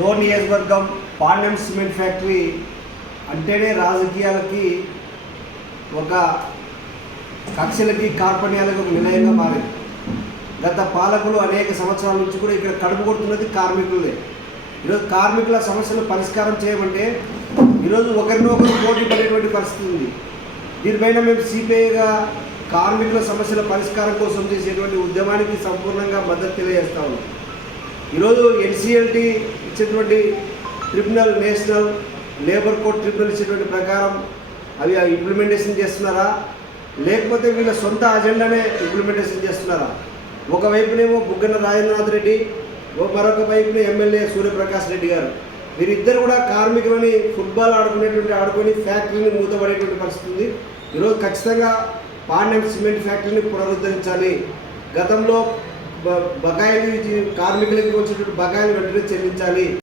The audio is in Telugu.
డోర్ నియోజకవర్గం పాండ్యం సిమెంట్ ఫ్యాక్టరీ అంటేనే రాజకీయాలకి ఒక కక్షలకి కార్పణ్యాలకు ఒక నిలయంగా మారింది. గత పాలకులు అనేక సంవత్సరాల నుంచి కూడా ఇక్కడ కడుపు కొడుతున్నది కార్మికులే. ఈరోజు కార్మికుల సమస్యలు పరిష్కారం చేయమంటే ఈరోజు ఒకరినొకరు పోటీ పడేటువంటి పరిస్థితి ఉంది. దీనిపైన మేము సిపిఐగా కార్మికుల సమస్యల పరిష్కారం కోసం చేసేటువంటి ఉద్యమానికి సంపూర్ణంగా మద్దతు తెలియజేస్తా ఉన్నాం. ఈరోజు ఎన్సిఎల్టీ ఇచ్చేటువంటి tribunal, national labour court tribunal ఇచ్చేటువంటి ప్రకారం అవి ఇంప్లిమెంటేషన్ చేస్తున్నారా, లేకపోతే వీళ్ళ సొంత అజెండానే ఇంప్లిమెంటేషన్ చేస్తున్నారా? ఒకవైపునేమో బుగ్గన రాజేంద్రనాథ్ రెడ్డి, మరొక వైపున ఎమ్మెల్యే సూర్యప్రకాష్ రెడ్డి గారు, వీరిద్దరు కూడా కార్మికులని ఫుట్బాల్ ఆడుకొని ఫ్యాక్టరీని మూతపడేటువంటి పరిస్థితి ఉంది. ఈరోజు ఖచ్చితంగా పాండ్యం సిమెంట్ ఫ్యాక్టరీని పునరుద్ధరించాలి. గతంలో బకాయిలు కార్మికులకి వచ్చినటువంటి బకాయిలు వెంటనే చెల్లించాలి.